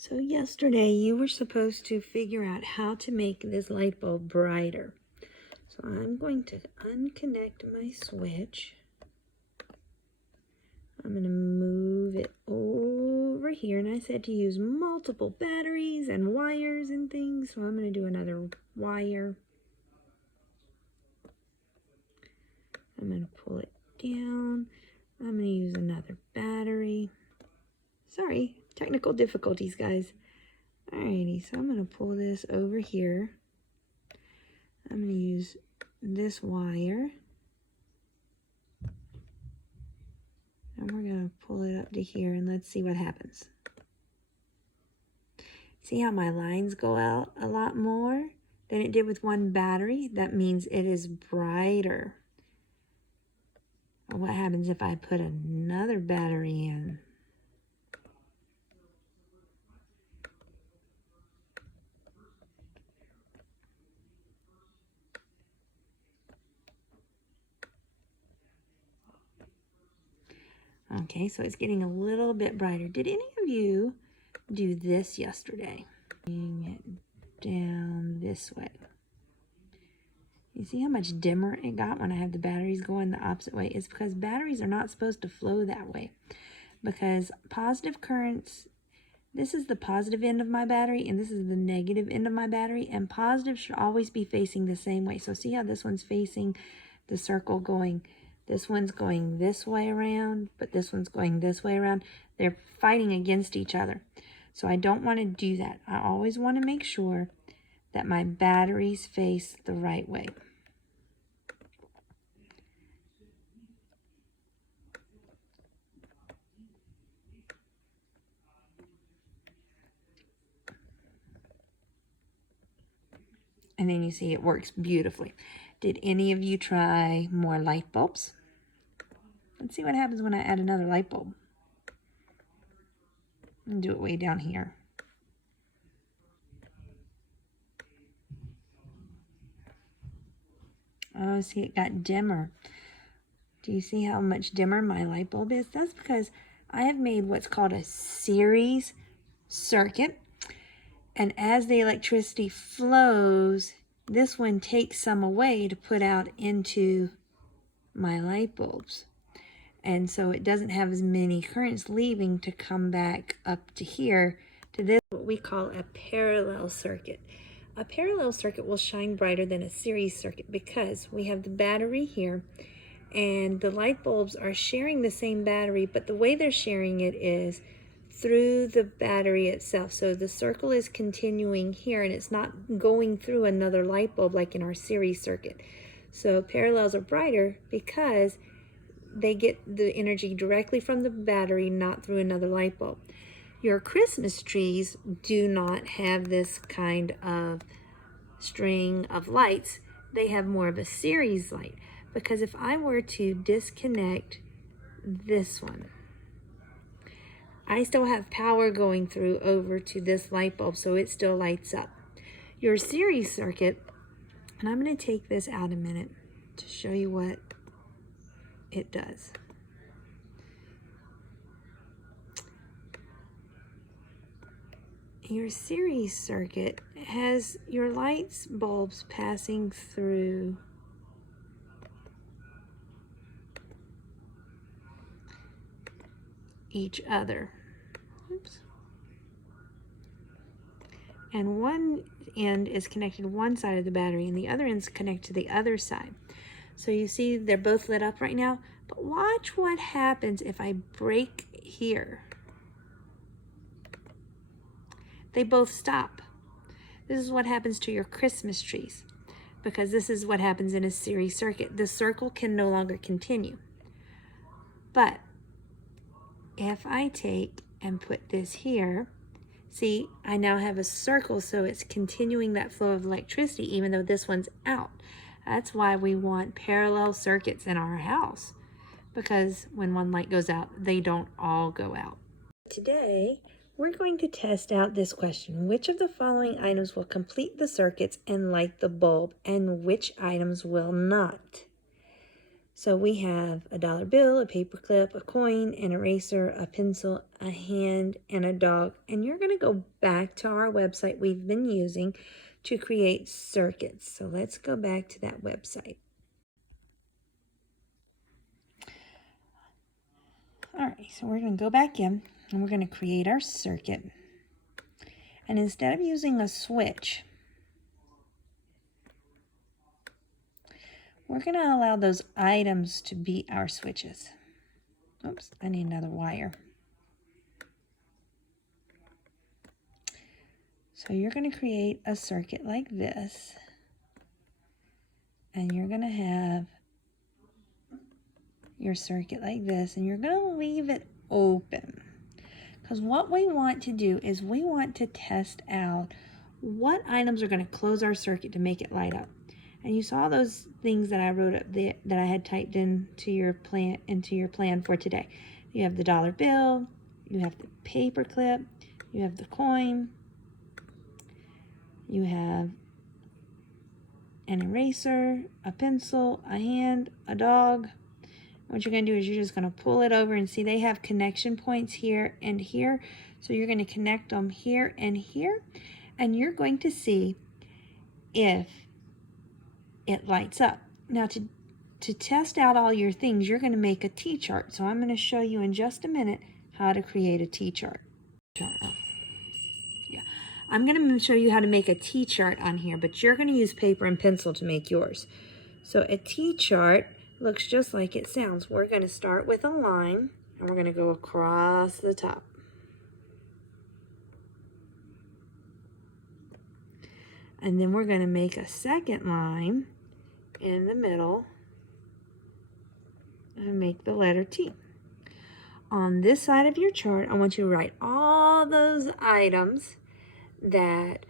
So yesterday you were supposed to figure out how to make this light bulb brighter. So I'm going to unconnect my switch. I'm going to move it over here, and I said to use multiple batteries and wires and things, so I'm going to do another wire. I'm going to pull it down. I'm going to use another battery. Sorry, technical difficulties, guys. Alrighty, so I'm going to pull this over here. I'm going to use this wire. And we're going to pull it up to here, and let's see what happens. See how my lines go out a lot more than it did with one battery? That means it is brighter. What happens if I put another battery in? Okay, so it's getting a little bit brighter. Did any of you do this yesterday? Bring it down this way. You see how much dimmer it got when I have the batteries going the opposite way? It's because batteries are not supposed to flow that way. Because positive currents, this is the positive end of my battery, and this is the negative end of my battery, and positive should always be facing the same way. So see how this one's facing the circle going, this one's going this way around, but this one's going this way around. They're fighting against each other. So I don't want to do that. I always want to make sure that my batteries face the right way. And then you see it works beautifully. Did any of you try more light bulbs? Let's see what happens when I add another light bulb. And do it way down here. Oh, see, it got dimmer. Do you see how much dimmer my light bulb is? That's because I have made what's called a series circuit. And as the electricity flows, this one takes some away to put out into my light bulbs. And so it doesn't have as many currents leaving to come back up to here to this, what we call a parallel circuit. A parallel circuit will shine brighter than a series circuit because we have the battery here and the light bulbs are sharing the same battery, but the way they're sharing it is through the battery itself. So the circle is continuing here and it's not going through another light bulb like in our series circuit. So parallels are brighter because they get the energy directly from the battery, not through another light bulb. Your Christmas trees do not have this kind of string of lights. They have more of a series light, because if I were to disconnect this one, I still have power going through over to this light bulb, so it still lights up. Your series circuit, and I'm going to take this out a minute to show you what it does. Your series circuit has your lights bulbs passing through each other. Oops. And one end is connected to one side of the battery and the other end is connected to the other side. So you see they're both lit up right now, but watch what happens if I break here. They both stop. This is what happens to your Christmas trees, because this is what happens in a series circuit. The circle can no longer continue. But if I take and put this here, see, I now have a circle, so it's continuing that flow of electricity even though this one's out. That's why we want parallel circuits in our house, because when one light goes out, they don't all go out. Today, we're going to test out this question. Which of the following items will complete the circuits and light the bulb, and which items will not? So we have a dollar bill, a paper clip, a coin, an eraser, a pencil, a hand, and a dog. And you're going to go back to our website we've been using to create circuits. So let's go back to that website. All right, so we're going to go back in and we're going to create our circuit. And instead of using a switch, we're going to allow those items to be our switches. Oops, I need another wire. So you're going to create a circuit like this. And you're going to have your circuit like this. And you're going to leave it open. Because what we want to do is we want to test out what items are going to close our circuit to make it light up. And you saw those things that I wrote up there that I had typed into your plan for today. You have the dollar bill, you have the paper clip, you have the coin, you have an eraser, a pencil, a hand, a dog. What you're going to do is you're just going to pull it over and see they have connection points here and here. So you're going to connect them here and here. And you're going to see if it lights up. Now to test out all your things, you're going to make a T-chart. So I'm going to show you in just a minute how to create a T-chart. Yeah, I'm going to show you how to make a T-chart on here, but you're going to use paper and pencil to make yours. So a T-chart looks just like it sounds. We're going to start with a line and we're going to go across the top. And then we're going to make a second line in the middle and make the letter T. On this side of your chart, I want you to write all those items that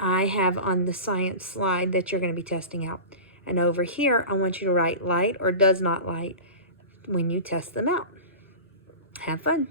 I have on the science slide that you're going to be testing out. And over here, I want you to write light or does not light when you test them out. Have fun.